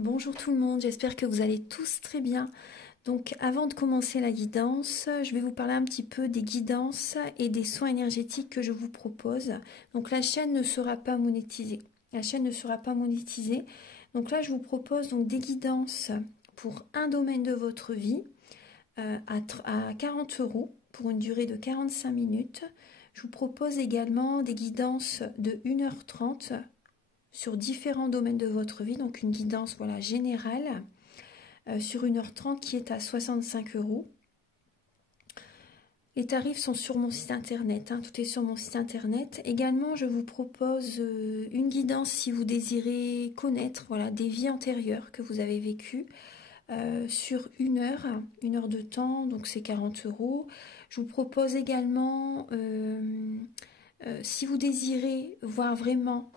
Bonjour tout le monde, j'espère que vous allez tous très bien. Donc avant de commencer la guidance, je vais vous parler un petit peu des guidances et des soins énergétiques que je vous propose. Donc la chaîne ne sera pas monétisée. La chaîne ne sera pas monétisée. Donc là je vous propose donc des guidances pour un domaine de votre vie à 40 € pour une durée de 45 minutes. Je vous propose également des guidances de 1h30 sur différents domaines de votre vie, donc une guidance voilà, générale sur 1h30 qui est à 65 €. Les tarifs sont sur mon site internet, hein, tout est sur mon site internet. Également, je vous propose une guidance si vous désirez connaître voilà, des vies antérieures que vous avez vécues sur une heure de temps, donc c'est 40 €. Je vous propose également, si vous désirez voir vraiment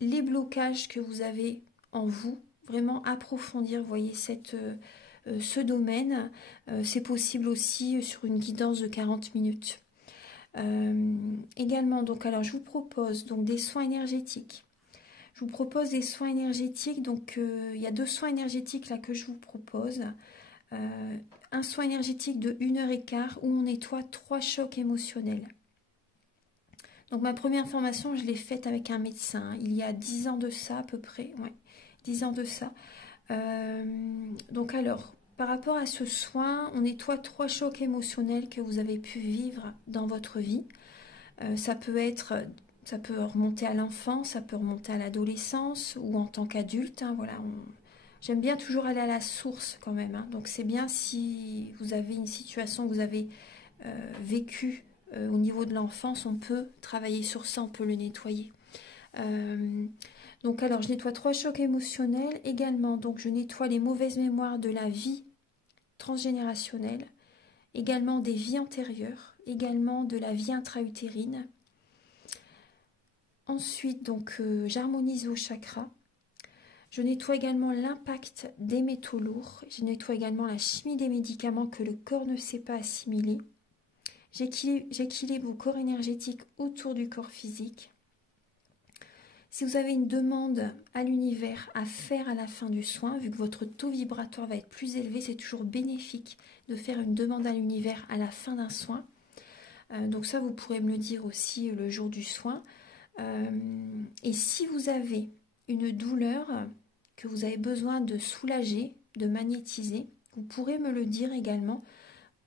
les blocages que vous avez en vous, vraiment approfondir, vous voyez, ce domaine, c'est possible aussi sur une guidance de 40 minutes. Également, donc, alors je vous propose donc des soins énergétiques. Je vous propose des soins énergétiques, donc il y a 2 soins énergétiques là que je vous propose. Un soin énergétique de 1h15 où on nettoie 3 chocs émotionnels. Donc ma première formation, je l'ai faite avec un médecin, il y a 10 ans de ça à peu près, ouais, 10 ans de ça. Donc alors, par rapport à ce soin, on nettoie 3 chocs émotionnels que vous avez pu vivre dans votre vie. Ça peut remonter à l'enfance, ça peut remonter à l'adolescence ou en tant qu'adulte, hein, voilà. J'aime bien toujours aller à la source quand même, hein. Donc c'est bien si vous avez une situation que vous avez vécue au niveau de l'enfance, on peut travailler sur ça, on peut le nettoyer. Donc alors je nettoie 3 chocs émotionnels également, donc je nettoie les mauvaises mémoires de la vie transgénérationnelle, également des vies antérieures, également de la vie intra-utérine. Ensuite donc j'harmonise vos chakras. Je nettoie également l'impact des métaux lourds. Je nettoie également la chimie des médicaments que le corps ne sait pas assimiler. J'équilibre vos corps énergétiques autour du corps physique. Si vous avez une demande à l'univers à faire à la fin du soin, vu que votre taux vibratoire va être plus élevé, c'est toujours bénéfique de faire une demande à l'univers à la fin d'un soin. Donc ça, vous pourrez me le dire aussi le jour du soin. Et si vous avez une douleur que vous avez besoin de soulager, de magnétiser, vous pourrez me le dire également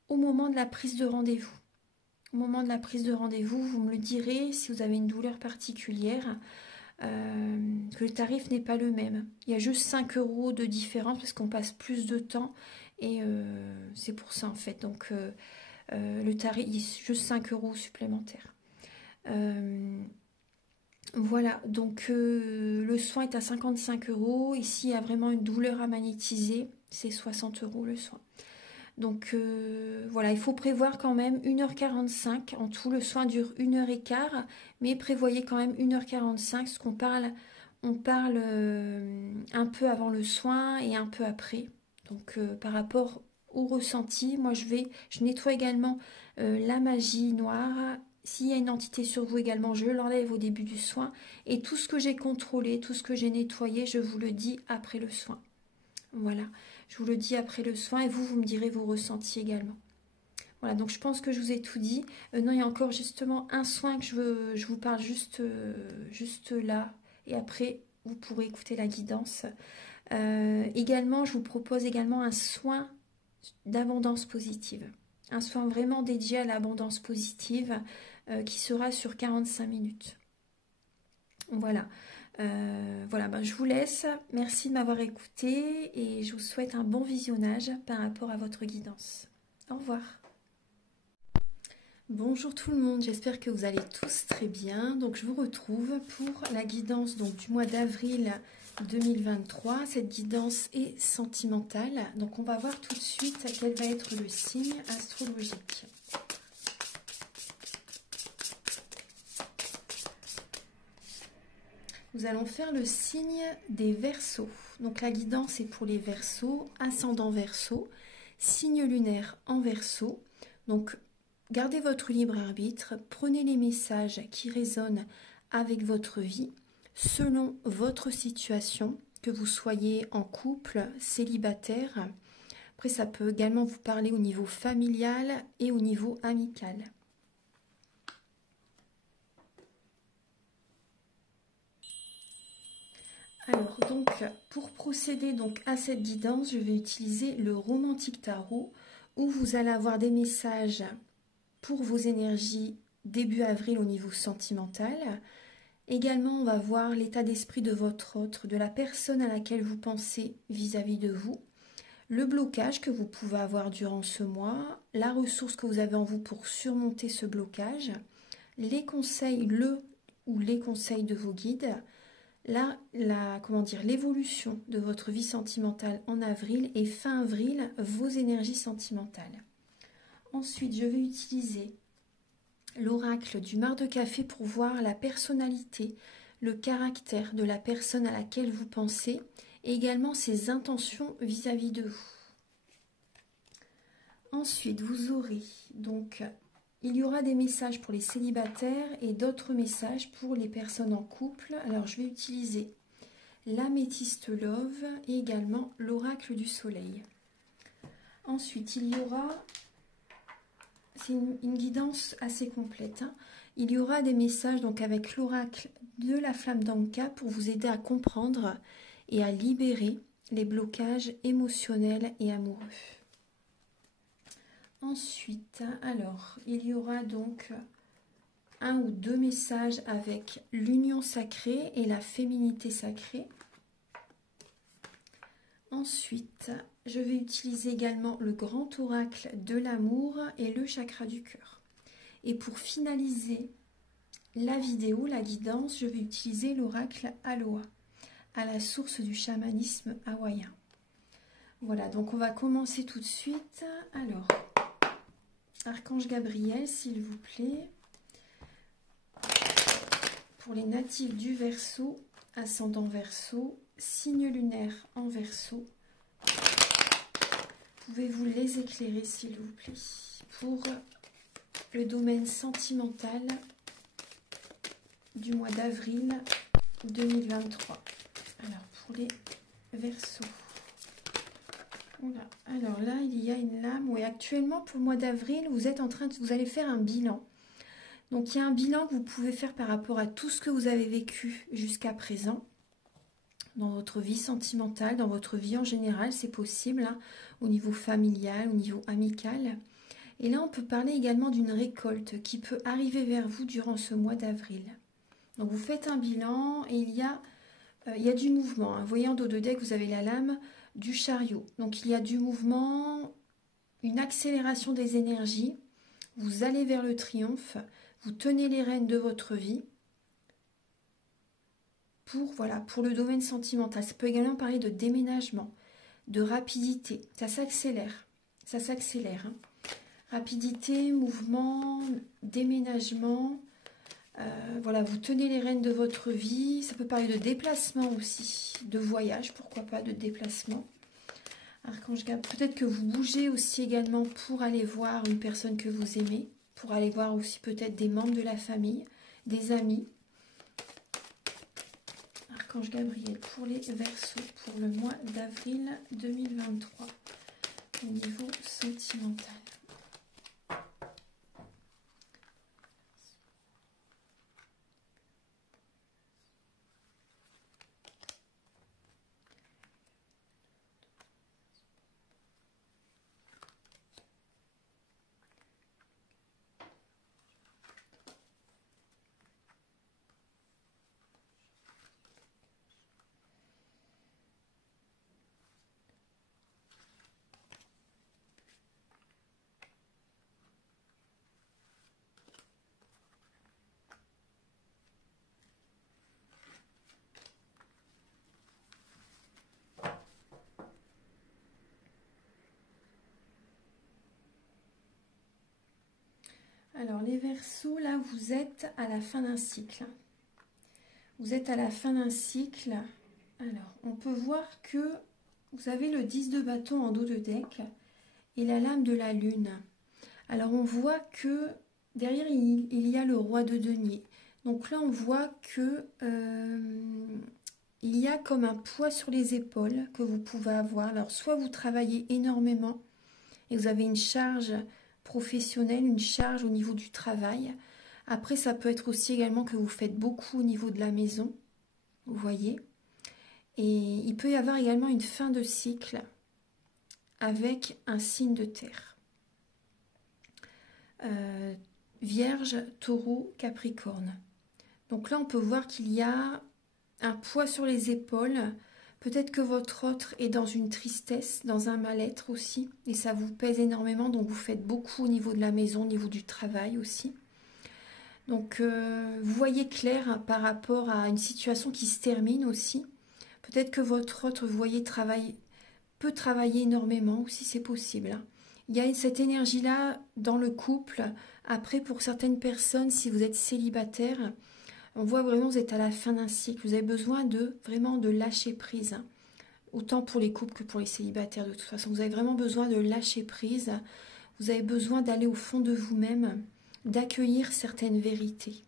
au moment de la prise de rendez-vous. Au moment de la prise de rendez-vous, vous me le direz si vous avez une douleur particulière, que le tarif n'est pas le même. Il y a juste 5 € de différence parce qu'on passe plus de temps et c'est pour ça en fait. Donc le tarif, il y a juste 5 € supplémentaires. Voilà, donc le soin est à 55 €. Ici, il y a vraiment une douleur à magnétiser, c'est 60 € le soin. Donc voilà, il faut prévoir quand même 1h45. En tout, le soin dure 1h15, mais prévoyez quand même 1h45, parce qu'on parle, on parle un peu avant le soin et un peu après. Donc par rapport au ressenti, moi je nettoie également la magie noire. S'il y a une entité sur vous également, je l'enlève au début du soin. Et tout ce que j'ai contrôlé, tout ce que j'ai nettoyé, je vous le dis après le soin. Voilà, je vous le dis après le soin et vous me direz vos ressentis également. Voilà, donc je pense que je vous ai tout dit. Non, il y a encore justement un soin que je vous parle juste là. Et après, vous pourrez écouter la guidance. Également, je vous propose également un soin d'abondance positive. Un soin vraiment dédié à l'abondance positive qui sera sur 45 minutes. Voilà. Voilà, ben, je vous laisse. Merci de m'avoir écouté et je vous souhaite un bon visionnage par rapport à votre guidance. Au revoir. Bonjour tout le monde, j'espère que vous allez tous très bien. Donc je vous retrouve pour la guidance donc, du mois d'avril 2023. Cette guidance est sentimentale. Donc on va voir tout de suite quel va être le signe astrologique. Nous allons faire le signe des Verseaux. Donc la guidance est pour les Verseaux, ascendant Verseau, signe lunaire en Verseau. Donc gardez votre libre arbitre, prenez les messages qui résonnent avec votre vie, selon votre situation, que vous soyez en couple, célibataire. Après, ça peut également vous parler au niveau familial et au niveau amical. Alors, donc, pour procéder donc à cette guidance, je vais utiliser le Romantique Tarot, où vous allez avoir des messages pour vos énergies début avril au niveau sentimental. Également, on va voir l'état d'esprit de votre autre, de la personne à laquelle vous pensez vis-à-vis de vous, le blocage que vous pouvez avoir durant ce mois, la ressource que vous avez en vous pour surmonter ce blocage, les conseils, les conseils de vos guides, l'évolution de votre vie sentimentale en avril et fin avril, vos énergies sentimentales. Ensuite, je vais utiliser l'oracle du marc de café pour voir la personnalité, le caractère de la personne à laquelle vous pensez et également ses intentions vis-à-vis de vous. Ensuite, vous aurez donc, il y aura des messages pour les célibataires et d'autres messages pour les personnes en couple. Alors, je vais utiliser l'améthyste love et également l'oracle du soleil. Ensuite, il y aura, c'est une guidance assez complète, hein. Il y aura des messages donc avec l'oracle de la flamme d'Anka pour vous aider à comprendre et à libérer les blocages émotionnels et amoureux. Ensuite, alors, il y aura donc un ou deux messages avec l'union sacrée et la féminité sacrée. Ensuite, je vais utiliser également le grand oracle de l'amour et le chakra du cœur. Et pour finaliser la vidéo, la guidance, je vais utiliser l'oracle Aloha, à la source du chamanisme hawaïen. Voilà, donc on va commencer tout de suite. Alors, Archange Gabriel, s'il vous plaît. Pour les natifs du Verseau, ascendant Verseau, signe lunaire en Verseau, pouvez-vous les éclairer s'il vous plaît pour le domaine sentimental du mois d'avril 2023. Alors pour les Verseaux. Voilà. Alors là il y a une lame. Oui, actuellement pour le mois d'avril vous êtes en train de, vous allez faire un bilan. Donc il y a un bilan que vous pouvez faire par rapport à tout ce que vous avez vécu jusqu'à présent. Dans votre vie sentimentale, dans votre vie en général, c'est possible, hein, au niveau familial, au niveau amical. Et là, on peut parler également d'une récolte qui peut arriver vers vous durant ce mois d'avril. Donc, vous faites un bilan et il y a du mouvement, hein. Vous voyez en dos de deck, vous avez la lame du chariot. Donc, il y a du mouvement, une accélération des énergies. Vous allez vers le triomphe, vous tenez les rênes de votre vie. Pour le domaine sentimental. Ça peut également parler de déménagement, de rapidité. Ça s'accélère. Ça s'accélère. Hein. Rapidité, mouvement, déménagement. Voilà, vous tenez les rênes de votre vie. Ça peut parler de déplacement aussi, de voyage, pourquoi pas, de déplacement. Archange Gabriel, peut-être que vous bougez aussi également pour aller voir une personne que vous aimez, pour aller voir aussi peut-être des membres de la famille, des amis. Archange Gabriel pour les Verseaux pour le mois d'avril 2023 au niveau sentimental. Alors les Verseaux, là vous êtes à la fin d'un cycle. Vous êtes à la fin d'un cycle. Alors on peut voir que vous avez le 10 de bâton en dos de deck et la lame de la lune. Alors on voit que derrière il y a le roi de denier. Donc là on voit que il y a comme un poids sur les épaules que vous pouvez avoir. Alors, soit vous travaillez énormément et vous avez une charge professionnelle, une charge au niveau du travail. Après, ça peut être aussi également que vous faites beaucoup au niveau de la maison, vous voyez. Et il peut y avoir également une fin de cycle avec un signe de terre. Vierge, Taureau, Capricorne. Donc là, on peut voir qu'il y a un poids sur les épaules. Peut-être que votre autre est dans une tristesse, dans un mal-être aussi. Et ça vous pèse énormément, donc vous faites beaucoup au niveau de la maison, au niveau du travail aussi. Donc vous voyez clair par rapport à une situation qui se termine aussi. Peut-être que votre autre, vous voyez, peut travailler énormément aussi, c'est possible. Il y a cette énergie-là dans le couple. Après, pour certaines personnes, si vous êtes célibataire, on voit vraiment que vous êtes à la fin d'un cycle. Vous avez besoin vraiment de lâcher prise. Autant pour les couples que pour les célibataires de toute façon. Vous avez vraiment besoin de lâcher prise. Vous avez besoin d'aller au fond de vous-même, d'accueillir certaines vérités.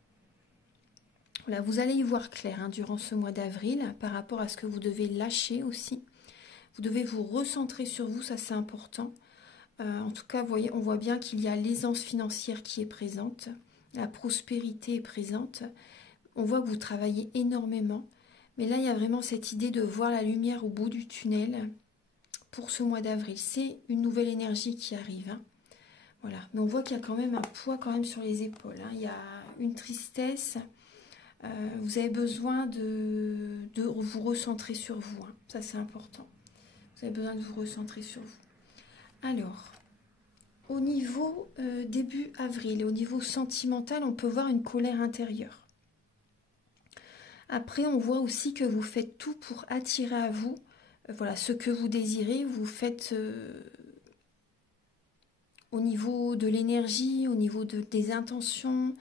Voilà, vous allez y voir clair durant ce mois d'avril par rapport à ce que vous devez lâcher aussi. Vous devez vous recentrer sur vous, ça c'est important. En tout cas, vous voyez, on voit bien qu'il y a l'aisance financière qui est présente, la prospérité est présente. On voit que vous travaillez énormément. Mais là, il y a vraiment cette idée de voir la lumière au bout du tunnel pour ce mois d'avril. C'est une nouvelle énergie qui arrive. Voilà. Mais on voit qu'il y a quand même un poids quand même sur les épaules. Il y a une tristesse. Vous avez besoin de vous recentrer sur vous. Ça, c'est important. Vous avez besoin de vous recentrer sur vous. Alors, au niveau début avril, au niveau sentimental, on peut voir une colère intérieure. Après, on voit aussi que vous faites tout pour attirer à vous voilà, ce que vous désirez. Vous faites au niveau de l'énergie, au niveau des intentions,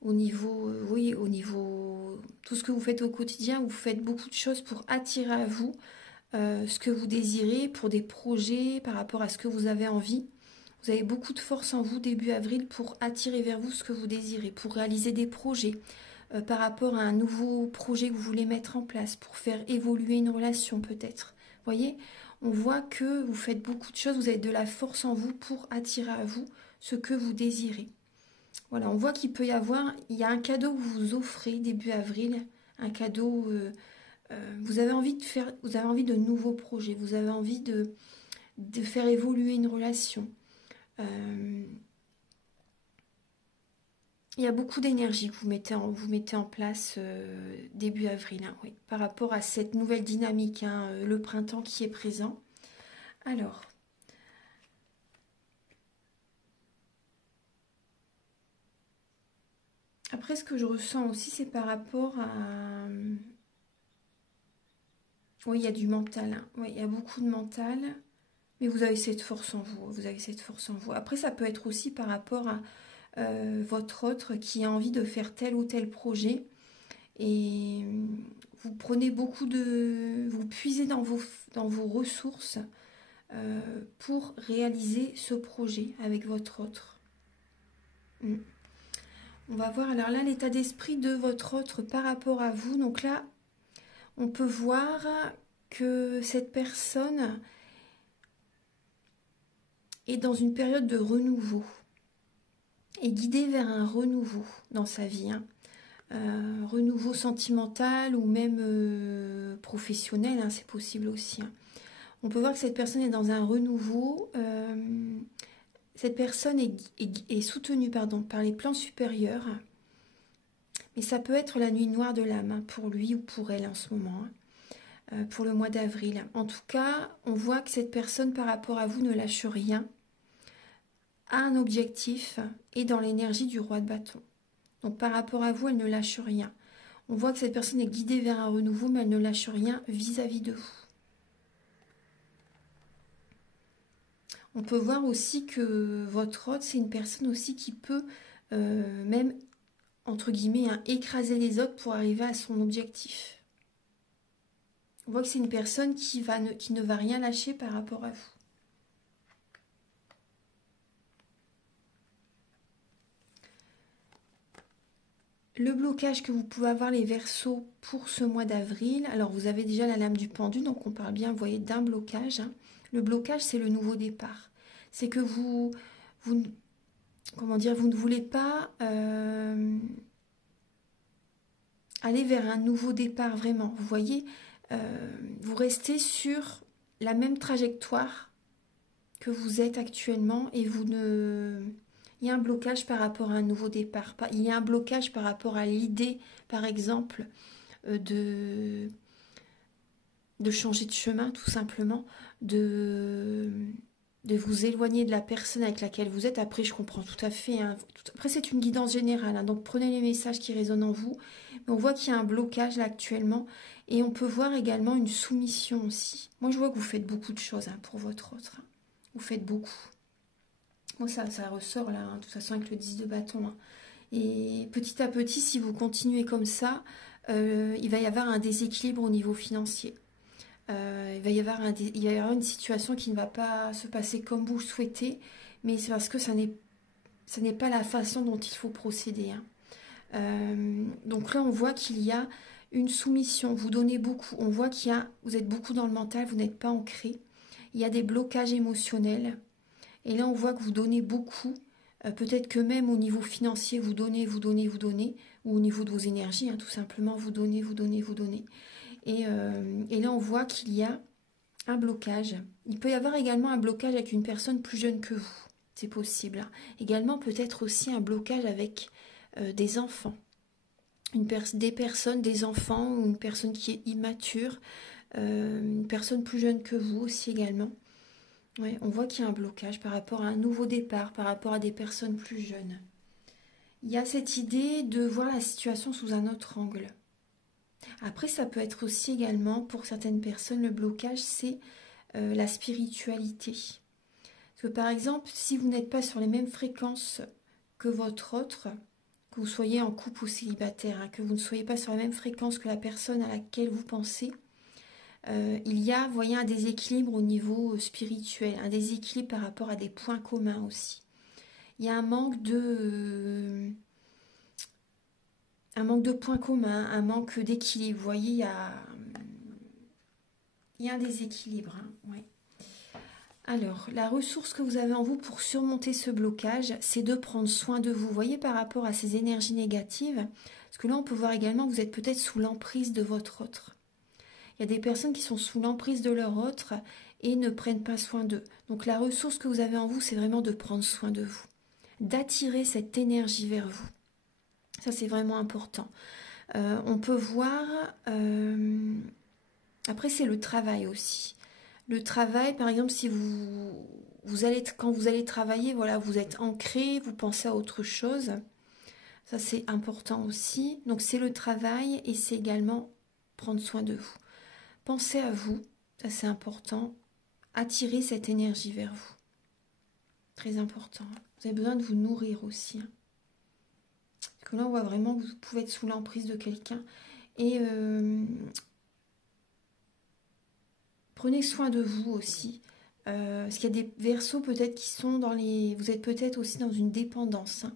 au niveau, oui, au niveau tout ce que vous faites au quotidien. Vous faites beaucoup de choses pour attirer à vous ce que vous désirez, pour des projets, par rapport à ce que vous avez envie. Vous avez beaucoup de force en vous début avril pour attirer vers vous ce que vous désirez, pour réaliser des projets. Par rapport à un nouveau projet que vous voulez mettre en place pour faire évoluer une relation peut-être. Vous voyez, on voit que vous faites beaucoup de choses, vous avez de la force en vous pour attirer à vous ce que vous désirez. Voilà, on voit qu'il peut y avoir, il y a un cadeau que vous vous offrez début avril, un cadeau, vous avez envie de nouveaux projets, vous avez envie de faire évoluer une relation. Il y a beaucoup d'énergie que vous mettez en place début avril, oui, par rapport à cette nouvelle dynamique, le printemps qui est présent. Alors, après ce que je ressens aussi, c'est par rapport à... Oui, il y a du mental, oui, il y a beaucoup de mental, mais vous avez cette force en vous, Après, ça peut être aussi par rapport à votre autre qui a envie de faire tel ou tel projet et vous prenez vous puisez dans vos ressources pour réaliser ce projet avec votre autre. On va voir alors là l'état d'esprit de votre autre par rapport à vous. Donc là, on peut voir que cette personne est dans une période de renouveau, est guidée vers un renouveau dans sa vie. Renouveau sentimental ou même professionnel, c'est possible aussi. On peut voir que cette personne est dans un renouveau. Cette personne est soutenue par les plans supérieurs. Mais ça peut être la nuit noire de l'âme pour lui ou pour elle en ce moment, pour le mois d'avril. En tout cas, on voit que cette personne par rapport à vous ne lâche rien, a un objectif et dans l'énergie du roi de bâton. Donc par rapport à vous, elle ne lâche rien. On voit que cette personne est guidée vers un renouveau, mais elle ne lâche rien vis-à-vis de vous. On peut voir aussi que votre autre, c'est une personne aussi qui peut même, entre guillemets, écraser les autres pour arriver à son objectif. On voit que c'est une personne qui ne va rien lâcher par rapport à vous. le blocage que vous pouvez avoir les Verseaux pour ce mois d'avril. Alors vous avez déjà la lame du pendu, donc on parle bien, vous voyez, d'un blocage. Hein. Le blocage, c'est le nouveau départ. C'est que vous, comment dire, vous ne voulez pas aller vers un nouveau départ vraiment. Vous voyez, vous restez sur la même trajectoire que vous êtes actuellement et vous ne... Il y a un blocage par rapport à un nouveau départ. Il y a un blocage par rapport à l'idée, par exemple, de changer de chemin, tout simplement, de vous éloigner de la personne avec laquelle vous êtes. Après, je comprends tout à fait. Hein. Après, c'est une guidance générale. Hein. Donc, prenez les messages qui résonnent en vous. Mais on voit qu'il y a un blocage là actuellement. Et on peut voir également une soumission aussi. Moi, je vois que vous faites beaucoup de choses hein, pour votre autre. Hein. Vous faites beaucoup. Moi, ça ressort là, hein, de toute façon, avec le 10 de bâton. Hein. Et petit à petit, si vous continuez comme ça, il va y avoir un déséquilibre au niveau financier. Il va y avoir une situation qui ne va pas se passer comme vous le souhaitez, mais c'est parce que ça n'est pas la façon dont il faut procéder. Hein. Donc là, on voit qu'il y a une soumission. Vous donnez beaucoup. On voit vous êtes beaucoup dans le mental, vous n'êtes pas ancré. Il y a des blocages émotionnels. Et là, on voit que vous donnez beaucoup. Peut-être que même au niveau financier, vous donnez, ou au niveau de vos énergies, hein, tout simplement, vous donnez. Et là, on voit qu'il y a un blocage. Il peut y avoir également un blocage avec une personne plus jeune que vous. C'est possible. Hein. Également, peut-être aussi un blocage avec des enfants. Des enfants ou une personne qui est immature. Une personne plus jeune que vous aussi également. Ouais, on voit qu'il y a un blocage par rapport à un nouveau départ, par rapport à des personnes plus jeunes. Il y a cette idée de voir la situation sous un autre angle. Après, ça peut être aussi également, pour certaines personnes, le blocage, c'est la spiritualité. Parce que par exemple, si vous n'êtes pas sur les mêmes fréquences que votre autre, que vous soyez en couple ou célibataire, hein, que vous ne soyez pas sur la même fréquence que la personne à laquelle vous pensez, il y a, vous voyez, un déséquilibre au niveau spirituel, un déséquilibre par rapport à des points communs aussi. Il y a un manque de points communs, un manque d'équilibre. Vous voyez, il y a un déséquilibre. Hein, ouais. Alors, la ressource que vous avez en vous pour surmonter ce blocage, c'est de prendre soin de vous. Vous voyez, par rapport à ces énergies négatives, parce que là, on peut voir également que vous êtes peut-être sous l'emprise de votre autre. Il y a des personnes qui sont sous l'emprise de leur autre et ne prennent pas soin d'eux. Donc la ressource que vous avez en vous, c'est vraiment de prendre soin de vous, d'attirer cette énergie vers vous. Ça, c'est vraiment important. On peut voir... Après, c'est le travail aussi. Le travail, par exemple, si quand vous allez travailler, voilà, vous êtes ancré, vous pensez à autre chose. Ça, c'est important aussi. Donc, c'est le travail et c'est également prendre soin de vous. Pensez à vous, ça c'est important. Attirez cette énergie vers vous. Très important. Vous avez besoin de vous nourrir aussi. Hein. Parce que là, on voit vraiment que vous pouvez être sous l'emprise de quelqu'un. Et prenez soin de vous aussi. Parce qu'il y a des Verseaux peut-être qui sont dans les... Vous êtes peut-être aussi dans une dépendance. Hein.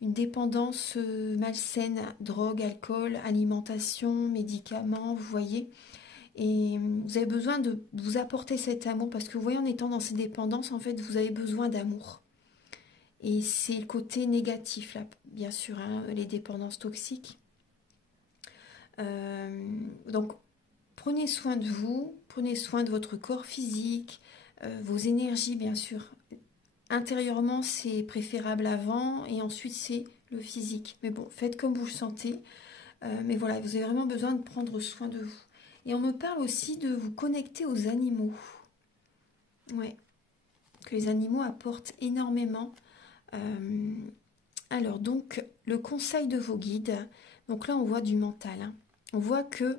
Une dépendance malsaine, drogue, alcool, alimentation, médicaments, vous voyez. Et vous avez besoin de vous apporter cet amour parce que vous voyez, en étant dans ces dépendances, en fait, vous avez besoin d'amour. Et c'est le côté négatif, là, bien sûr, hein, les dépendances toxiques. Donc, prenez soin de vous, prenez soin de votre corps physique, vos énergies, bien sûr. Intérieurement, c'est préférable avant et ensuite, c'est le physique. Mais bon, faites comme vous le sentez. Mais voilà, vous avez vraiment besoin de prendre soin de vous. Et on me parle aussi de vous connecter aux animaux. Ouais, que les animaux apportent énormément. Alors, donc, le conseil de vos guides. Donc là, on voit du mental. Hein. On voit que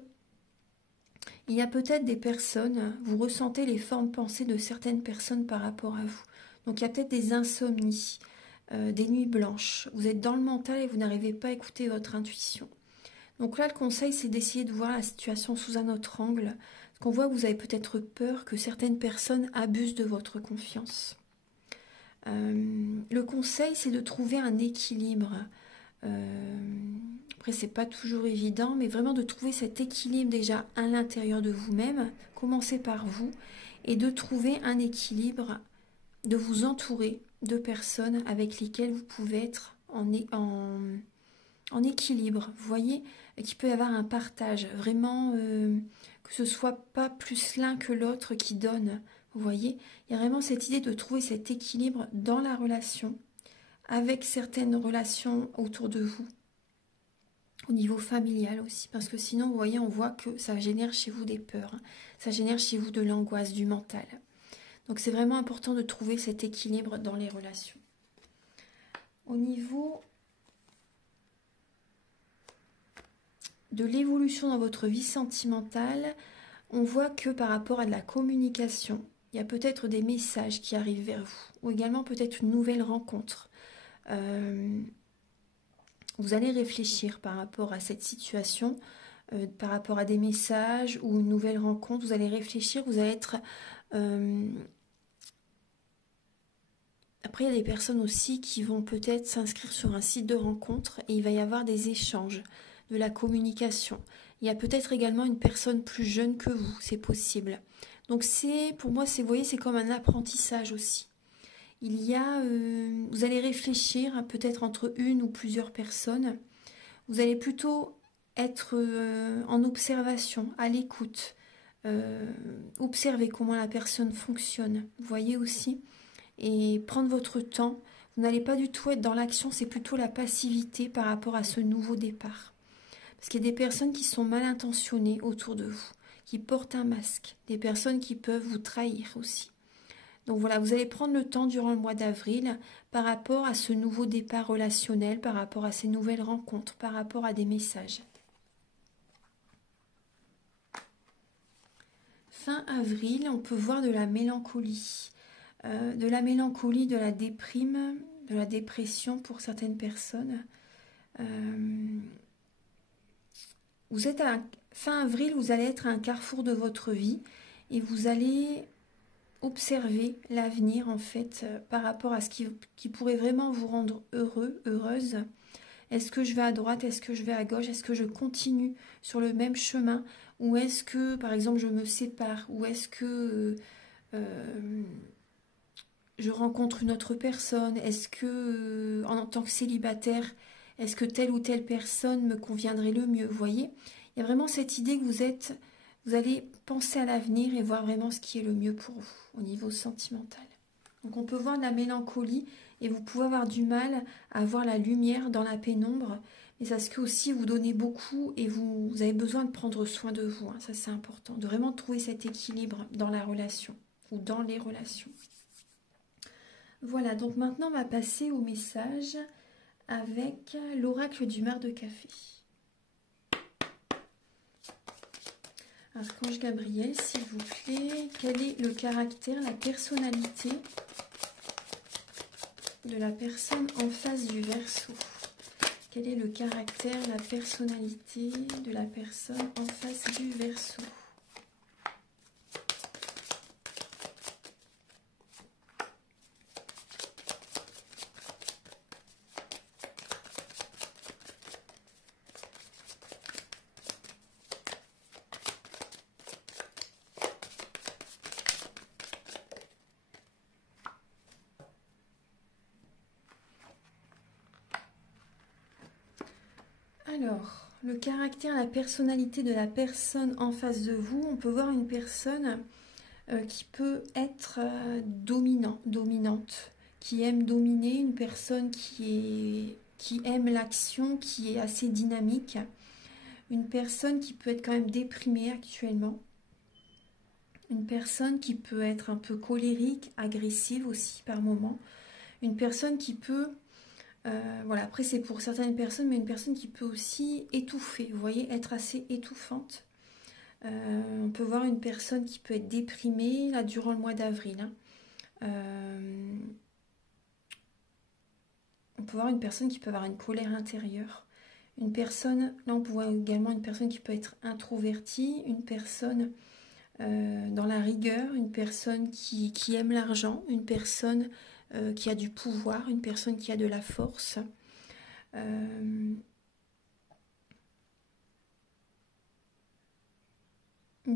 il y a peut-être des personnes, vous ressentez les formes pensées de certaines personnes par rapport à vous. Donc, il y a peut-être des insomnies, des nuits blanches. Vous êtes dans le mental et vous n'arrivez pas à écouter votre intuition. Donc là, le conseil, c'est d'essayer de voir la situation sous un autre angle. Parce qu'on voit que vous avez peut-être peur que certaines personnes abusent de votre confiance. Le conseil, c'est de trouver un équilibre. Après, c'est pas toujours évident, mais vraiment de trouver cet équilibre déjà à l'intérieur de vous-même. Commencez par vous et de trouver un équilibre, de vous entourer de personnes avec lesquelles vous pouvez être en équilibre. Vous voyez qu'il peut y avoir un partage, vraiment que ce soit pas plus l'un que l'autre qui donne. Vous voyez, il y a vraiment cette idée de trouver cet équilibre dans la relation, avec certaines relations autour de vous, au niveau familial aussi, parce que sinon, vous voyez, on voit que ça génère chez vous des peurs, hein. Ça génère chez vous de l'angoisse, du mental. Donc c'est vraiment important de trouver cet équilibre dans les relations. Au niveau de l'évolution dans votre vie sentimentale, on voit que par rapport à de la communication, il y a peut-être des messages qui arrivent vers vous, ou également peut-être une nouvelle rencontre. Vous allez réfléchir par rapport à cette situation, par rapport à des messages ou une nouvelle rencontre, vous allez réfléchir, vous allez être... Après, il y a des personnes aussi qui vont peut-être s'inscrire sur un site de rencontre et il va y avoir des échanges, de la communication. Il y a peut-être également une personne plus jeune que vous, c'est possible. Donc pour moi, vous voyez, c'est comme un apprentissage aussi. Vous allez réfléchir peut-être entre une ou plusieurs personnes. Vous allez plutôt être en observation, à l'écoute. Observer comment la personne fonctionne. Vous voyez aussi. Et prendre votre temps. Vous n'allez pas du tout être dans l'action, c'est plutôt la passivité par rapport à ce nouveau départ. Parce qu'il y a des personnes qui sont mal intentionnées autour de vous, qui portent un masque, des personnes qui peuvent vous trahir aussi. Donc voilà, vous allez prendre le temps durant le mois d'avril par rapport à ce nouveau départ relationnel, par rapport à ces nouvelles rencontres, par rapport à des messages. Fin avril, on peut voir de la mélancolie. De la déprime, de la dépression pour certaines personnes. Vous êtes fin avril, vous allez être à un carrefour de votre vie et vous allez observer l'avenir en fait par rapport à ce qui pourrait vraiment vous rendre heureux, heureuse. Est-ce que je vais à droite, est-ce que je vais à gauche, est-ce que je continue sur le même chemin ou est-ce que par exemple je me sépare ou est-ce que je rencontre une autre personne, est-ce que en tant que célibataire, est-ce que telle ou telle personne me conviendrait le mieux, vous voyez? Il y a vraiment cette idée que vous allez penser à l'avenir et voir vraiment ce qui est le mieux pour vous au niveau sentimental. Donc on peut voir de la mélancolie et vous pouvez avoir du mal à voir la lumière dans la pénombre, mais ça se peut aussi vous donner beaucoup et vous avez besoin de prendre soin de vous, hein, ça c'est important, de vraiment trouver cet équilibre dans la relation ou dans les relations. Voilà, donc maintenant on va passer au message avec l'oracle du mar de café. Archange Gabriel, s'il vous plaît, quel est le caractère, la personnalité de la personne en face du Verseau? Quel est le caractère, la personnalité de la personne en face du Verseau? Alors, le caractère, la personnalité de la personne en face de vous, on peut voir une personne qui peut être dominante, qui aime dominer, une personne qui aime l'action, qui est assez dynamique, une personne qui peut être quand même déprimée actuellement, une personne qui peut être un peu colérique, agressive aussi par moment, une personne qui peut... voilà, après c'est pour certaines personnes, mais une personne qui peut aussi étouffer, vous voyez, être assez étouffante. On peut voir une personne qui peut être déprimée là durant le mois d'avril. Hein. On peut voir une personne qui peut avoir une colère intérieure. Une personne, là on peut voir également une personne qui peut être introvertie, une personne dans la rigueur, une personne qui aime l'argent, une personne qui a du pouvoir, une personne qui a de la force. Une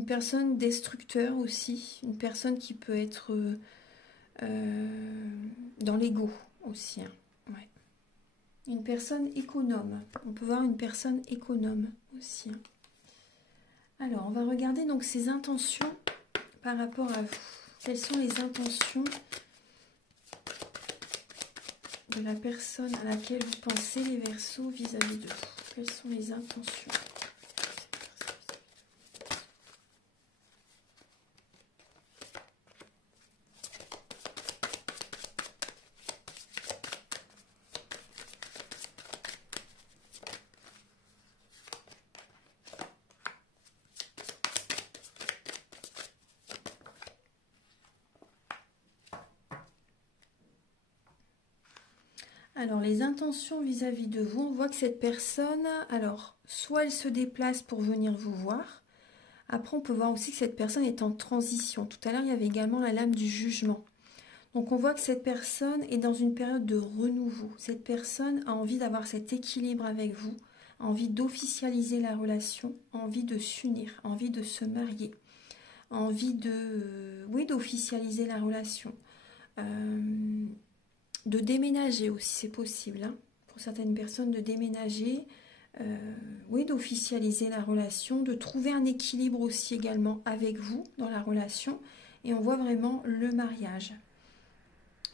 personne destructeur aussi, une personne qui peut être dans l'ego aussi, hein. Ouais. Une personne économe, on peut voir une personne économe aussi, hein. Alors, on va regarder donc ses intentions par rapport à vous. Quelles sont les intentions de la personne à laquelle vous pensez, les Verseaux, vis-à-vis de vous? Quelles sont les intentions? Alors, les intentions vis-à-vis de vous, on voit que cette personne, alors, soit elle se déplace pour venir vous voir. Après, on peut voir aussi que cette personne est en transition. Tout à l'heure, il y avait également la lame du jugement. Donc, on voit que cette personne est dans une période de renouveau. Cette personne a envie d'avoir cet équilibre avec vous, a envie d'officialiser la relation, a envie de s'unir, a envie de se marier, a envie de, oui, d'officialiser la relation. De déménager aussi, c'est possible, hein, pour certaines personnes, de déménager, oui, d'officialiser la relation, de trouver un équilibre aussi également avec vous dans la relation. Et on voit vraiment le mariage.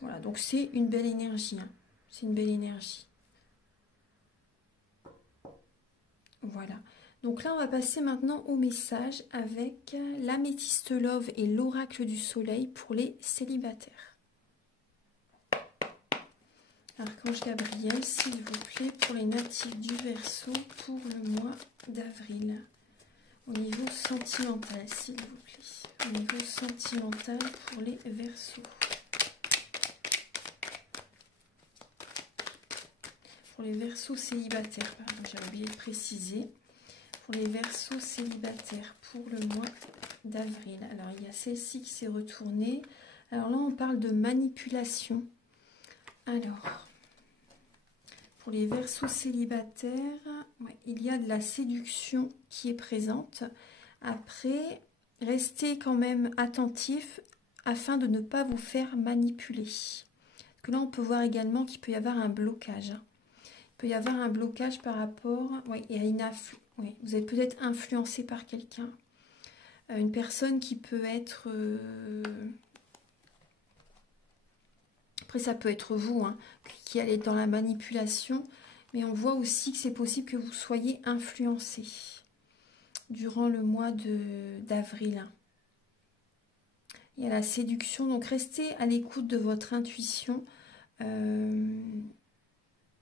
Voilà, donc c'est une belle énergie, hein. C'est une belle énergie. Voilà. Donc là, on va passer maintenant au message avec l'améthyste love et l'oracle du soleil pour les célibataires. Archange Gabriel, s'il vous plaît, pour les natifs du Verseau pour le mois d'avril. Au niveau sentimental, s'il vous plaît. Au niveau sentimental pour les Verseaux. Pour les Verseaux célibataires, pardon, j'ai oublié de préciser. Pour les Verseaux célibataires pour le mois d'avril. Alors, il y a celle-ci qui s'est retournée. Alors là, on parle de manipulation. Alors, pour les Verseaux célibataires, ouais, il y a de la séduction qui est présente. Après, restez quand même attentif afin de ne pas vous faire manipuler. Parce que là, on peut voir également qu'il peut y avoir un blocage. Il peut y avoir un blocage par rapport, ouais, et à une influence. Oui, vous êtes peut-être influencé par quelqu'un. Une personne qui peut être... Après, ça peut être vous, hein, qui allez dans la manipulation. Mais on voit aussi que c'est possible que vous soyez influencé durant le mois d'avril. Il y a la séduction. Donc, restez à l'écoute de votre intuition.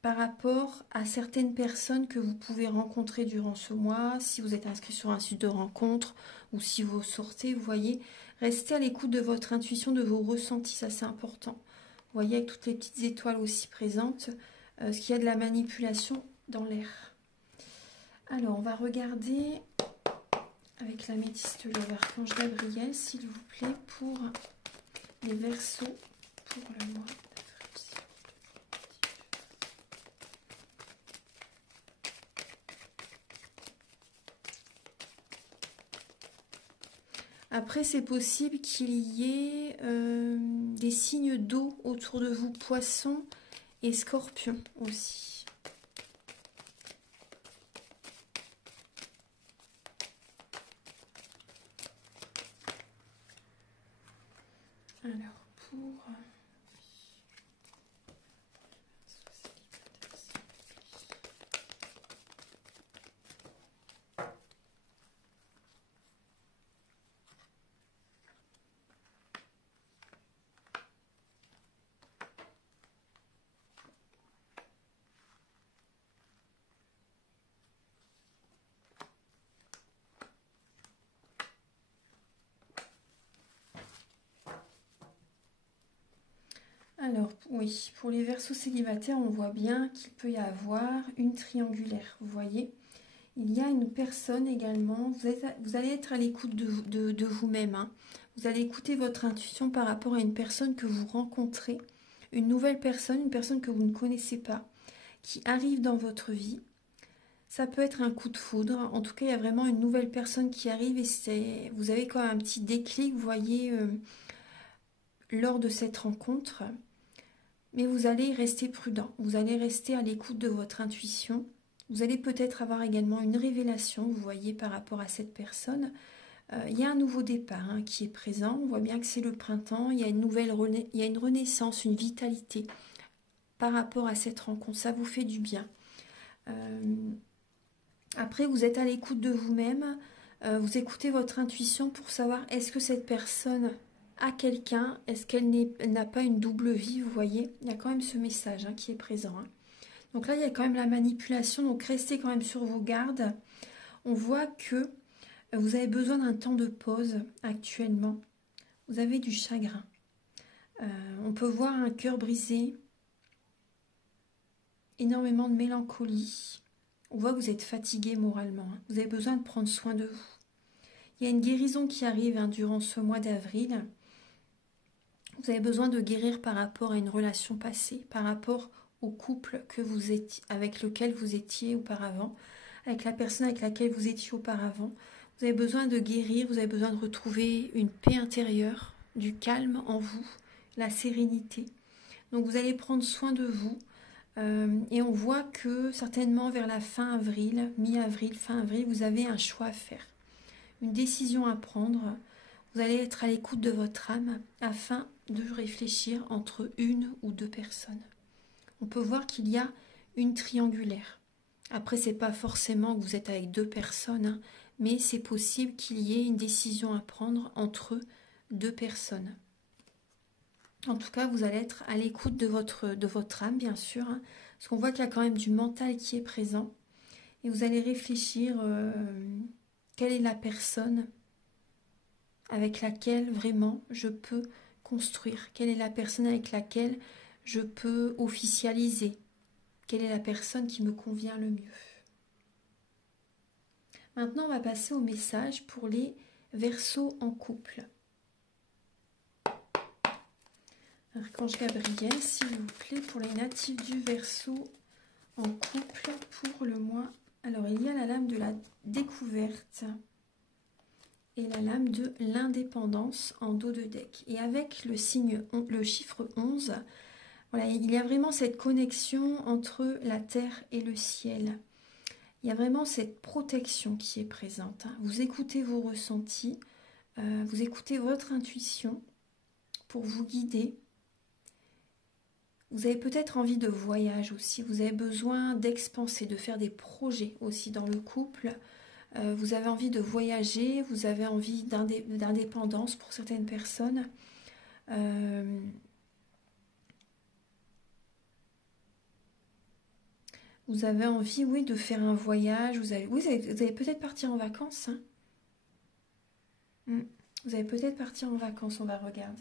Par rapport à certaines personnes que vous pouvez rencontrer durant ce mois, si vous êtes inscrit sur un site de rencontre ou si vous sortez, vous voyez, restez à l'écoute de votre intuition, de vos ressentis, ça c'est important. Vous voyez avec toutes les petites étoiles aussi présentes, ce qu'il y a de la manipulation dans l'air. Alors on va regarder avec l'améthyste love, Archange Gabriel, s'il vous plaît, pour les Verseaux pour le mois. Après, c'est possible qu'il y ait des signes d'eau autour de vous, poissons et scorpions aussi. Alors, pour... Alors, oui, pour les Verseaux célibataires, on voit bien qu'il peut y avoir une triangulaire, vous voyez. Il y a une personne également, vous allez être à l'écoute de vous-même, hein. Vous allez écouter votre intuition par rapport à une personne que vous rencontrez, une nouvelle personne, une personne que vous ne connaissez pas, qui arrive dans votre vie. Ça peut être un coup de foudre. En tout cas, il y a vraiment une nouvelle personne qui arrive et vous avez quand même un petit déclic, vous voyez, lors de cette rencontre. Mais vous allez rester prudent. Vous allez rester à l'écoute de votre intuition. Vous allez peut-être avoir également une révélation, vous voyez, par rapport à cette personne. Il y a un nouveau départ qui est présent. On voit bien que c'est le printemps. Il y a il y a une renaissance, une vitalité par rapport à cette rencontre. Ça vous fait du bien. Après, vous êtes à l'écoute de vous-même. Vous écoutez votre intuition pour savoir est-ce que cette personne a quelqu'un, est-ce qu'elle n'a pas une double vie, vous voyez. Il y a quand même ce message qui est présent. Donc là, il y a quand même la manipulation. Donc restez quand même sur vos gardes. On voit que vous avez besoin d'un temps de pause actuellement. Vous avez du chagrin. On peut voir un cœur brisé. Énormément de mélancolie. On voit que vous êtes fatigué moralement. Vous avez besoin de prendre soin de vous. Il y a une guérison qui arrive durant ce mois d'avril. Vous avez besoin de guérir par rapport à une relation passée, par rapport au couple que vous étiez, avec lequel vous étiez auparavant, avec la personne avec laquelle vous étiez auparavant. Vous avez besoin de guérir, vous avez besoin de retrouver une paix intérieure, du calme en vous, la sérénité. Donc vous allez prendre soin de vous. Et on voit que certainement vers la fin avril, mi-avril, fin avril, vous avez un choix à faire, une décision à prendre. Vous allez être à l'écoute de votre âme afin de réfléchir entre une ou deux personnes. On peut voir qu'il y a une triangulaire. Après, c'est pas forcément que vous êtes avec deux personnes, mais c'est possible qu'il y ait une décision à prendre entre deux personnes. En tout cas, vous allez être à l'écoute de votre âme, bien sûr, parce qu'on voit qu'il y a quand même du mental qui est présent. Et vous allez réfléchir quelle est la personne avec laquelle vraiment je peux construire, quelle est la personne avec laquelle je peux officialiser, quelle est la personne qui me convient le mieux. Maintenant, on va passer au message pour les Verseaux en couple. Archange Gabriel, s'il vous plaît, pour les natifs du Verseau en couple pour le mois. Alors, il y a la lame de la découverte et la lame de l'indépendance en dos de deck. Et avec le chiffre 11, voilà, il y a vraiment cette connexion entre la terre et le ciel. Il y a vraiment cette protection qui est présente. Vous écoutez vos ressentis, vous écoutez votre intuition pour vous guider. Vous avez peut-être envie de voyage aussi, vous avez besoin d'expanser, de faire des projets aussi dans le couple. Vous avez envie de voyager, vous avez envie d'indépendance pour certaines personnes. Vous avez envie, oui, de faire un voyage. Vous allez peut-être partir en vacances. Vous allez peut-être partir en vacances, on va regarder.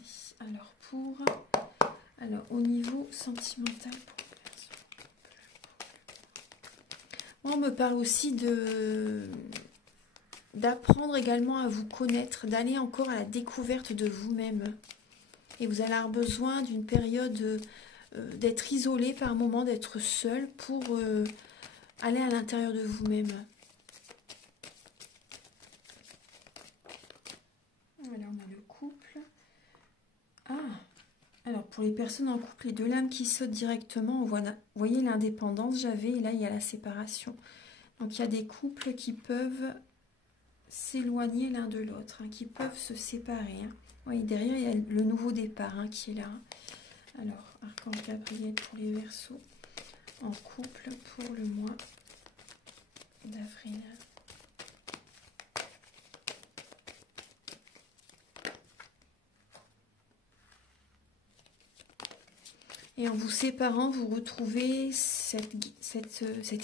Alors, au niveau sentimental, on me parle aussi d'apprendre également à vous connaître, d'aller encore à la découverte de vous-même. Et vous allez avoir besoin d'une période d'être isolé par moment, d'être seul pour aller à l'intérieur de vous-même. Voilà, on a le couple. Alors pour les personnes en couple, les deux lames qui sautent directement, vous voyez l'indépendance, et là il y a la séparation. Donc il y a des couples qui peuvent s'éloigner l'un de l'autre, qui peuvent se séparer. Vous voyez, derrière il y a le nouveau départ qui est là. Alors, Archange Gabriel pour les Verseaux en couple pour le mois d'avril. Et en vous séparant, vous retrouvez cet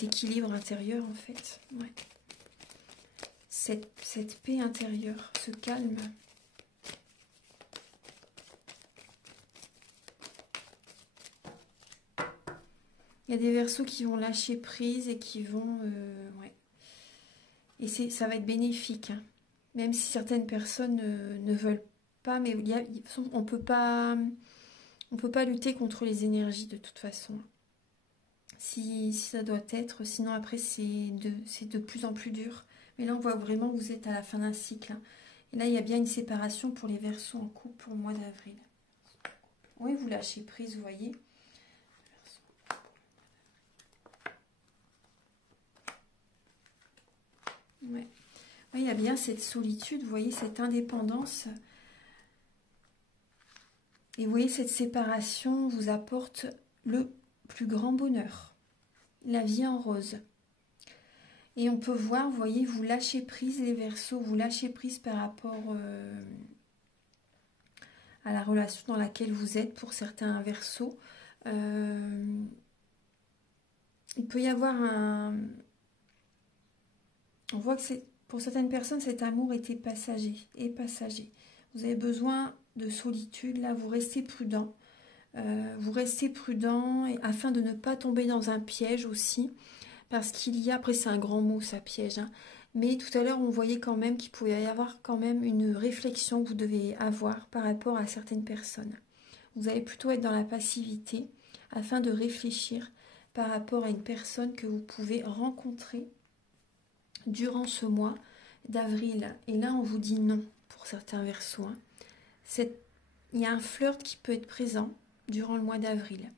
équilibre intérieur, en fait. Ouais. Cette paix intérieure, ce calme. Il y a des Verseaux qui vont lâcher prise et qui vont... ouais. Et ça va être bénéfique. Même si certaines personnes ne veulent pas, mais on peut pas lutter contre les énergies de toute façon. si ça doit être. Sinon, après, c'est de plus en plus dur. Mais là, on voit vraiment que vous êtes à la fin d'un cycle. Hein. Et là, il y a bien une séparation pour les Verseaux en couple pour le mois d'avril. Oui, vous lâchez prise, vous voyez. Ouais. Oui, il y a bien cette solitude, vous voyez, cette indépendance. Et vous voyez, cette séparation vous apporte le plus grand bonheur. La vie en rose. Et on peut voir, vous voyez, vous lâchez prise les Verseaux, vous lâchez prise par rapport à la relation dans laquelle vous êtes pour certains Verseaux. Il peut y avoir un... On voit que pour certaines personnes, cet amour était passager et passager. Vous avez besoin de solitude, là, vous restez prudent. Vous restez prudent afin de ne pas tomber dans un piège aussi. Parce qu'il y a, après c'est un grand mot ça piège, hein, mais tout à l'heure on voyait quand même qu'il pouvait y avoir quand même une réflexion que vous devez avoir par rapport à certaines personnes. Vous allez plutôt être dans la passivité afin de réfléchir par rapport à une personne que vous pouvez rencontrer durant ce mois d'avril. Et là on vous dit non pour certains Verseaux. Hein. Il y a un flirt qui peut être présent durant le mois d'avril.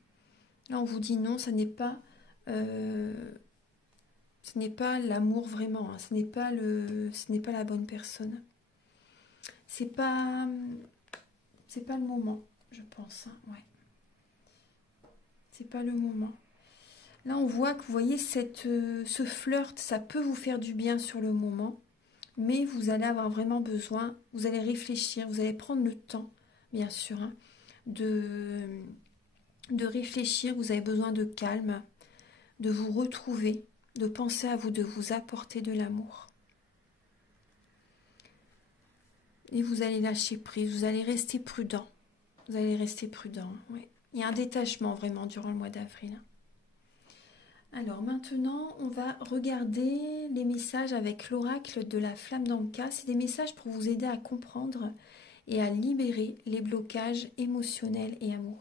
Là on vous dit non, ça n'est pas... ce n'est pas l'amour vraiment, hein. Ce n'est pas la bonne personne. C'est pas le moment, je pense. Hein. Ouais. C'est pas le moment. Là, on voit que vous voyez ce flirt, ça peut vous faire du bien sur le moment, mais vous allez avoir vraiment besoin. Vous allez réfléchir, vous allez prendre le temps, bien sûr, hein, de réfléchir. Vous avez besoin de calme, de vous retrouver, de penser à vous, de vous apporter de l'amour. Et vous allez lâcher prise, vous allez rester prudent. Vous allez rester prudent, oui. Il y a un détachement vraiment durant le mois d'avril. Alors maintenant, on va regarder les messages avec l'oracle de la flamme d'Anka. C'est des messages pour vous aider à comprendre et à libérer les blocages émotionnels et amoureux.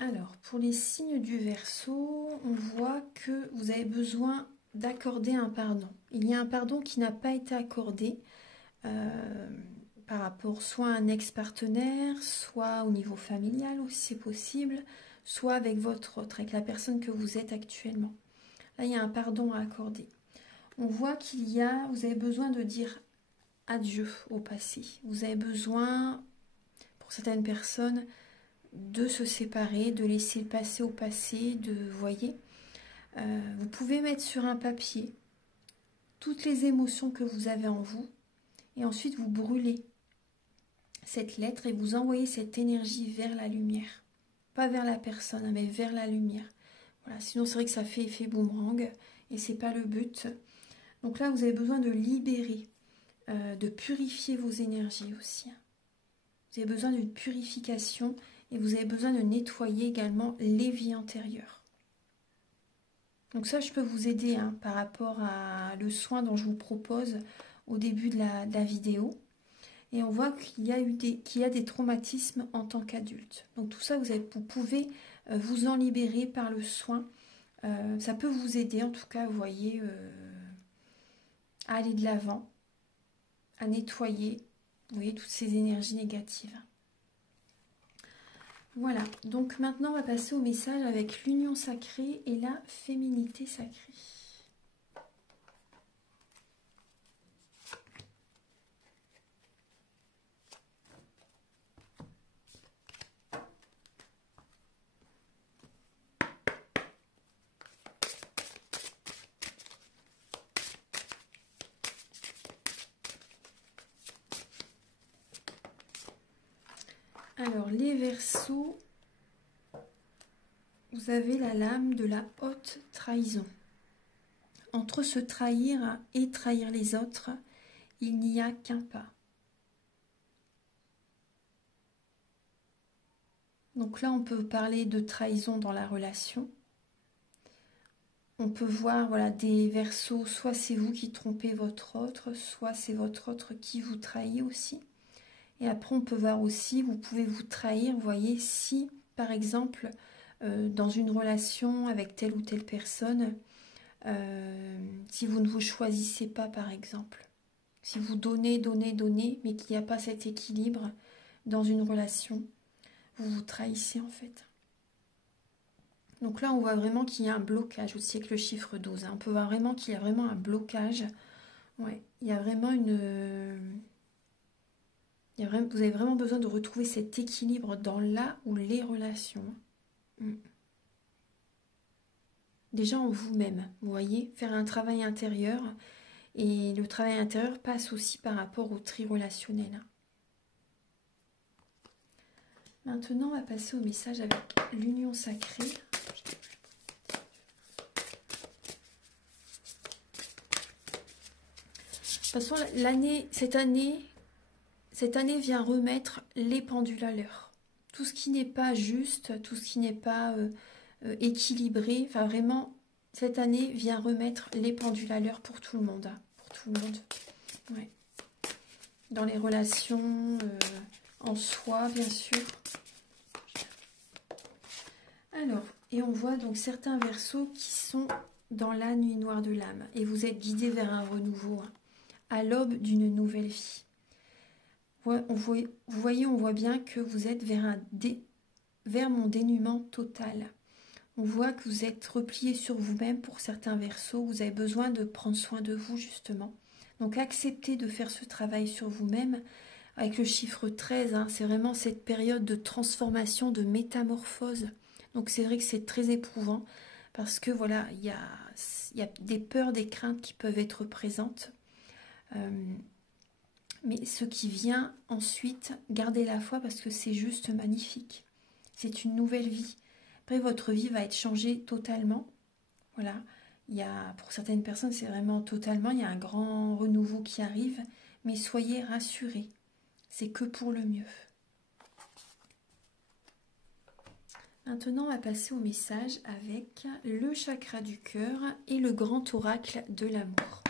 Alors, pour les signes du Verseau, on voit que vous avez besoin d'accorder un pardon. Il y a un pardon qui n'a pas été accordé par rapport soit à un ex-partenaire, soit au niveau familial aussi c'est possible, soit avec avec la personne que vous êtes actuellement. Là, il y a un pardon à accorder. On voit vous avez besoin de dire adieu au passé. Vous avez besoin, pour certaines personnes, de se séparer, de laisser le passé au passé, vous voyez. Vous pouvez mettre sur un papier toutes les émotions que vous avez en vous et ensuite vous brûlez cette lettre et vous envoyez cette énergie vers la lumière. Pas vers la personne, mais vers la lumière. Voilà, sinon c'est vrai que ça fait effet boomerang et c'est pas le but. Donc là, vous avez besoin de libérer, de purifier vos énergies aussi. Vous avez besoin d'une purification et vous avez besoin de nettoyer également les vies antérieures. Donc ça, je peux vous aider hein, par rapport à le soin dont je vous propose au début de la vidéo. Et on voit qu'il y a des traumatismes en tant qu'adulte. Donc tout ça, vous pouvez vous en libérer par le soin. Ça peut vous aider, en tout cas, vous voyez, à aller de l'avant, à nettoyer, vous voyez, toutes ces énergies négatives. Voilà, donc maintenant on va passer au message avec l'union sacrée et la féminité sacrée. Alors, les Verseaux, vous avez la lame de la haute trahison. Entre se trahir et trahir les autres, il n'y a qu'un pas. Donc là, on peut parler de trahison dans la relation. On peut voir voilà, des Verseaux, soit c'est vous qui trompez votre autre, soit c'est votre autre qui vous trahit aussi. Et après, on peut voir aussi, vous pouvez vous trahir, vous voyez, si, par exemple, dans une relation avec telle ou telle personne, si vous ne vous choisissez pas, par exemple, si vous donnez, donnez, donnez, mais qu'il n'y a pas cet équilibre dans une relation, vous vous trahissez en fait. Donc là, on voit vraiment qu'il y a un blocage aussi avec le chiffre 12. Hein. On peut voir vraiment qu'il y a vraiment un blocage. Ouais, il y a vraiment une... vous avez vraiment besoin de retrouver cet équilibre dans la ou les relations. Déjà en vous-même, vous voyez, faire un travail intérieur. Et le travail intérieur passe aussi par rapport au tri relationnel. Maintenant, on va passer au message avec l'union sacrée. De toute façon, cette année vient remettre les pendules à l'heure. Tout ce qui n'est pas juste, tout ce qui n'est pas équilibré, enfin vraiment, cette année vient remettre les pendules à l'heure pour tout le monde. Hein, pour tout le monde. Ouais. Dans les relations, en soi, bien sûr. Alors, et on voit donc certains Verseaux qui sont dans la nuit noire de l'âme. Et vous êtes guidés vers un renouveau, hein, à l'aube d'une nouvelle vie. Vous voyez, on voit bien que vous êtes vers mon dénuement total. On voit que vous êtes replié sur vous-même pour certains Verseaux. Vous avez besoin de prendre soin de vous, justement. Donc, acceptez de faire ce travail sur vous-même. Avec le chiffre 13, hein, c'est vraiment cette période de transformation, de métamorphose. Donc, c'est vrai que c'est très éprouvant parce que, voilà, il y a des peurs, des craintes qui peuvent être présentes. Mais ce qui vient ensuite, gardez la foi parce que c'est juste magnifique. C'est une nouvelle vie. Après, votre vie va être changée totalement. Voilà. Pour certaines personnes, c'est vraiment totalement, il y a un grand renouveau qui arrive. Mais soyez rassurés, c'est que pour le mieux. Maintenant, on va passer au message avec le chakra du cœur et le grand oracle de l'amour.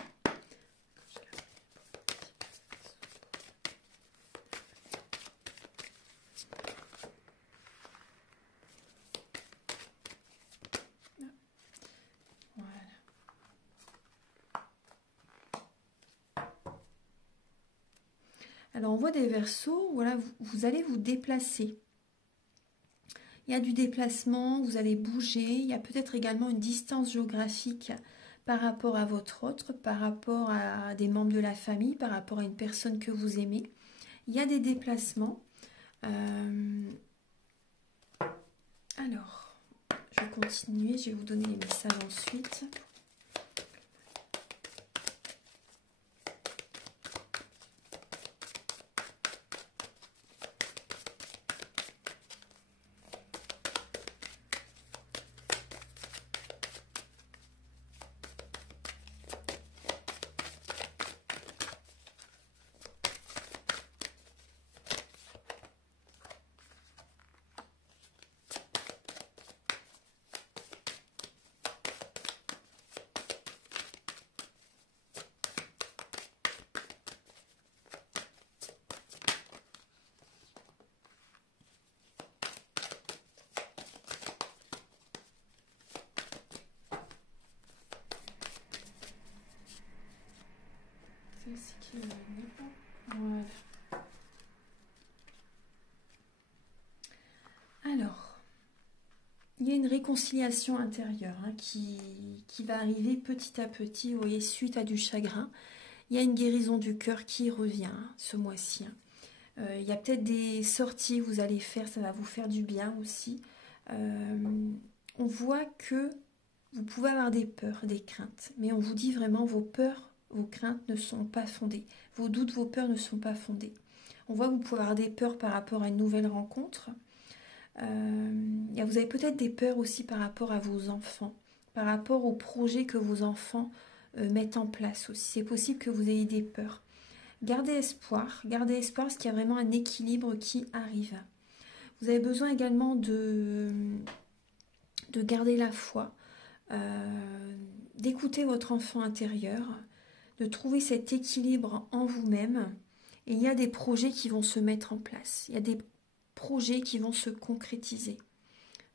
Alors, on voit des Verseaux, voilà, vous allez vous déplacer. Il y a du déplacement, vous allez bouger. Il y a peut-être également une distance géographique par rapport à votre autre, par rapport à des membres de la famille, par rapport à une personne que vous aimez. Il y a des déplacements. Alors, je vais continuer, je vais vous donner les messages ensuite. Voilà. Alors, il y a une réconciliation intérieure hein, qui va arriver petit à petit, vous voyez, suite à du chagrin. Il y a une guérison du cœur qui revient hein, ce mois-ci. Hein. Il y a peut-être des sorties que vous allez faire, ça va vous faire du bien aussi. On voit que vous pouvez avoir des peurs, des craintes, mais on vous dit vraiment vos peurs, vos craintes ne sont pas fondées. Vos doutes, vos peurs ne sont pas fondées. On voit que vous pouvez avoir des peurs par rapport à une nouvelle rencontre. Vous avez peut-être des peurs aussi par rapport à vos enfants, par rapport aux projets que vos enfants mettent en place aussi. C'est possible que vous ayez des peurs. Gardez espoir parce qu'il y a vraiment un équilibre qui arrive. Vous avez besoin également de garder la foi, d'écouter votre enfant intérieur, de trouver cet équilibre en vous-même. Et il y a des projets qui vont se mettre en place. Il y a des projets qui vont se concrétiser.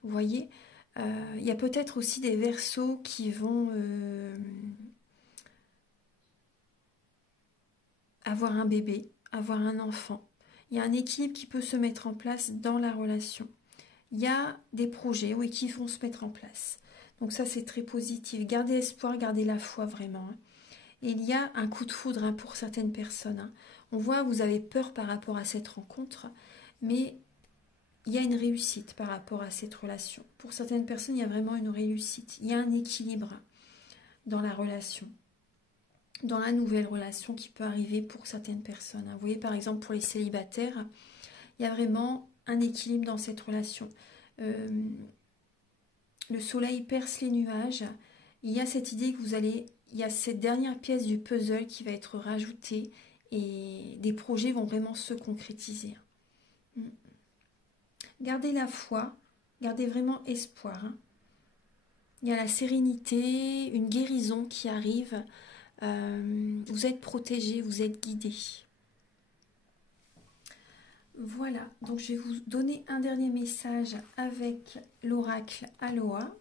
Vous voyez, il y a peut-être aussi des Verseaux qui vont avoir un bébé, avoir un enfant. Il y a un équilibre qui peut se mettre en place dans la relation. Il y a des projets, oui, qui vont se mettre en place. Donc ça, c'est très positif. Gardez espoir, gardez la foi vraiment. Et il y a un coup de foudre pour certaines personnes. On voit, vous avez peur par rapport à cette rencontre, mais il y a une réussite par rapport à cette relation. Pour certaines personnes, il y a vraiment une réussite. Il y a un équilibre dans la relation, dans la nouvelle relation qui peut arriver pour certaines personnes. Vous voyez, par exemple, pour les célibataires, il y a vraiment un équilibre dans cette relation. Le soleil perce les nuages. Il y a cette idée que il y a cette dernière pièce du puzzle qui va être rajoutée et des projets vont vraiment se concrétiser. Gardez la foi, gardez vraiment espoir. Il y a la sérénité, une guérison qui arrive. Vous êtes protégés, vous êtes guidés. Voilà, donc je vais vous donner un dernier message avec l'oracle Aloha.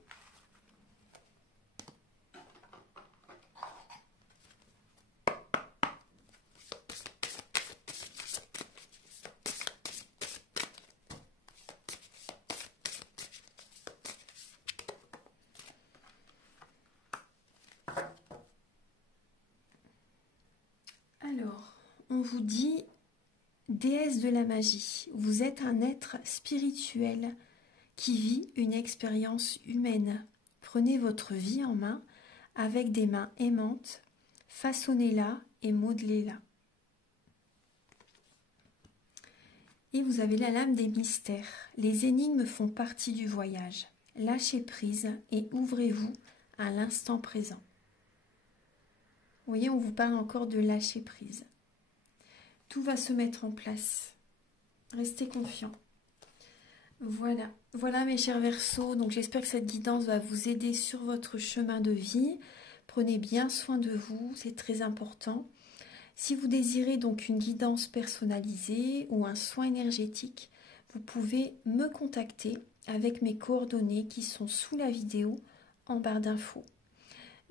Alors, on vous dit, déesse de la magie, vous êtes un être spirituel qui vit une expérience humaine. Prenez votre vie en main avec des mains aimantes, façonnez-la et modelez-la. Et vous avez la lame des mystères. Les énigmes font partie du voyage. Lâchez prise et ouvrez-vous à l'instant présent. Vous voyez, on vous parle encore de lâcher prise. Tout va se mettre en place. Restez confiants. Voilà mes chers Verseaux. Donc j'espère que cette guidance va vous aider sur votre chemin de vie. Prenez bien soin de vous, c'est très important. Si vous désirez donc une guidance personnalisée ou un soin énergétique, vous pouvez me contacter avec mes coordonnées qui sont sous la vidéo en barre d'infos.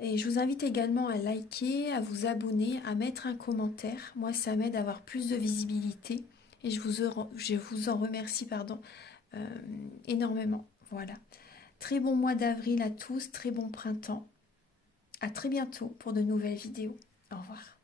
Et je vous invite également à liker, à vous abonner, à mettre un commentaire. Moi, ça m'aide à avoir plus de visibilité et je vous en remercie énormément. Voilà. Très bon mois d'avril à tous, très bon printemps. À très bientôt pour de nouvelles vidéos. Au revoir.